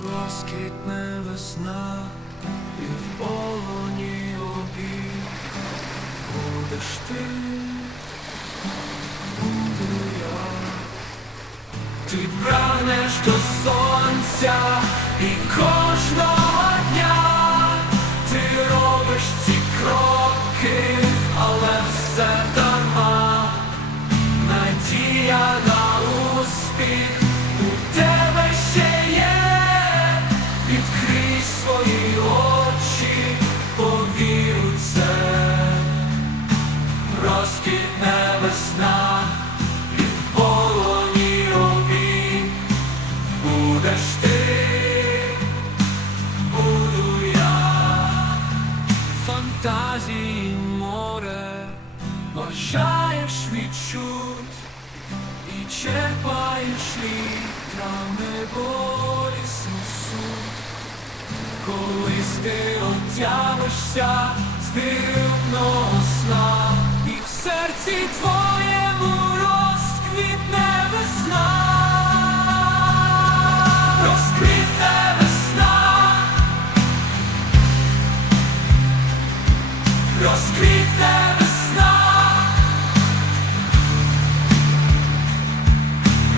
Розквітне весна і в полоні обід будеш ти, буду я. Ти прагнеш до сонця і кожного дня ти робиш ці кроки, але все дарма. Надія на успіх фантазії море, бажаєш відчуть і черпаєш літрами болісну суть. Колись ти отямишся з дивного сна, і в серці твоєму розквітне весна, розквітне весна,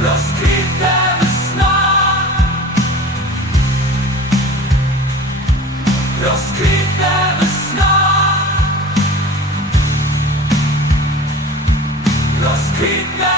розквітне весна, розквітне весна, розквітне.